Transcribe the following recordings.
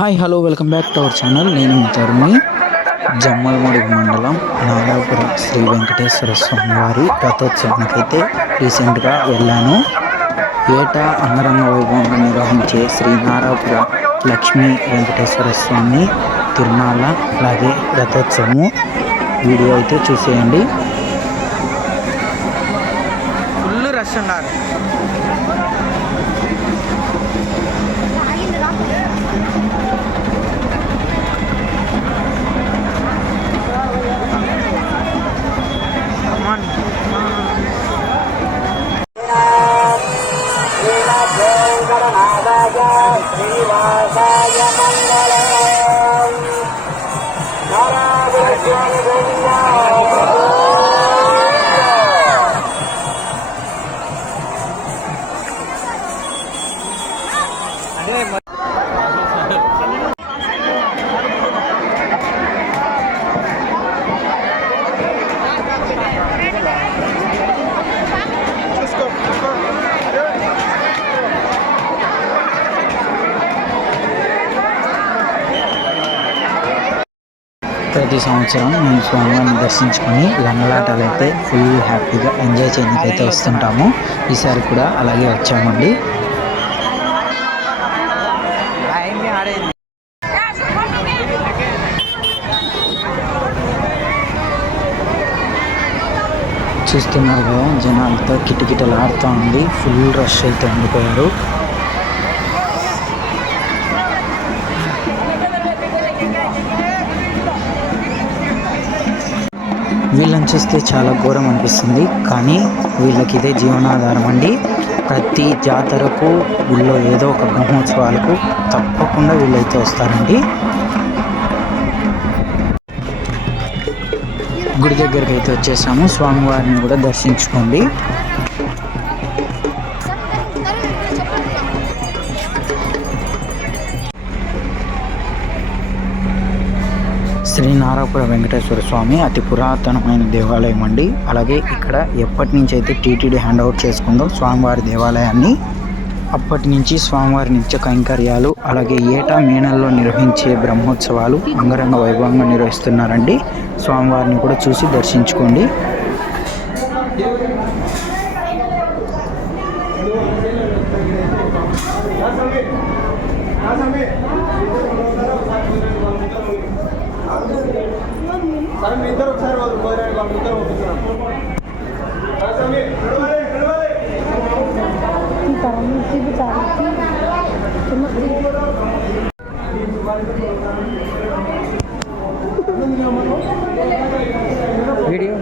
Hi hello welcome back to our channel. నేను మీ తరుణి. జమ్మలమడుగు మండలం నారాపురం శ్రీ వెంకటేశ్వర స్వామి వారి రథోత్సవానికి అయితే రీసెంట్గా వెళ్ళాను. ఏటా అంగరంగ వైభవంగా నిర్వహించే శ్రీ నారాపుర లక్ష్మీ వెంకటేశ్వర స్వామి తిరునాళ్ళ అలాగే రథోత్సవము వీడియో అయితే చూసేయండి. ఫుల్ రష్ ఉన్నారు. ప్రతి సంవత్సరం మేము స్వామివారిని దర్శించుకొని లంగలాటలు అయితే ఫుల్ హ్యాపీగా ఎంజాయ్ చేయడానికి అయితే వస్తుంటాము. ఈసారి కూడా అలాగే వచ్చామండి. చూస్తున్నారు కదా, జనాలతో కిటకిటలాడుతూ ఉంది. ఫుల్ రష్ అయితే ఉండిపోయారు. వీళ్ళని చూస్తే చాలా ఘోరం అనిపిస్తుంది, కానీ వీళ్ళకి ఇదే జీవనాధారం అండి. ప్రతి జాతరకు వీళ్ళు ఏదో ఒక బ్రహ్మోత్సవాలకు తప్పకుండా వీళ్ళైతే వస్తారండి. గుడి దగ్గరికి అయితే వచ్చేసాము. స్వామివారిని కూడా దర్శించుకోండి. శ్రీ నారాపుర వెంకటేశ్వర స్వామి అతి పురాతనమైన దేవాలయం అండి. అలాగే ఇక్కడ ఎప్పటి నుంచి అయితే టీటీడీ హ్యాండ్ అవుట్ చేసుకుందో స్వామివారి దేవాలయాన్ని, అప్పటి నుంచి స్వామివారి నిత్య కైంకర్యాలు అలాగే ఏటా మే నెలలో నిర్వహించే బ్రహ్మోత్సవాలు అంగరంగ వైభవంగా నిర్వహిస్తున్నారండి. స్వామివారిని కూడా చూసి దర్శించుకోండి. వీడియో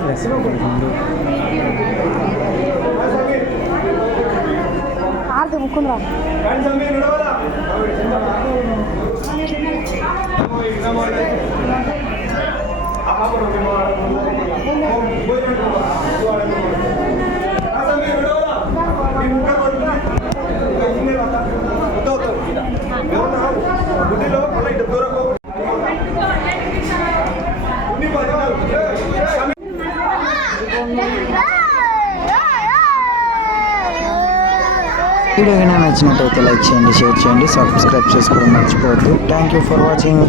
వీడియో కనుక నచ్చినట్టయితే లైక్ చేయండి, షేర్ చేయండి, సబ్స్క్రైబ్ చేసుకోవడం మర్చిపోవద్దు. Thank you for watching.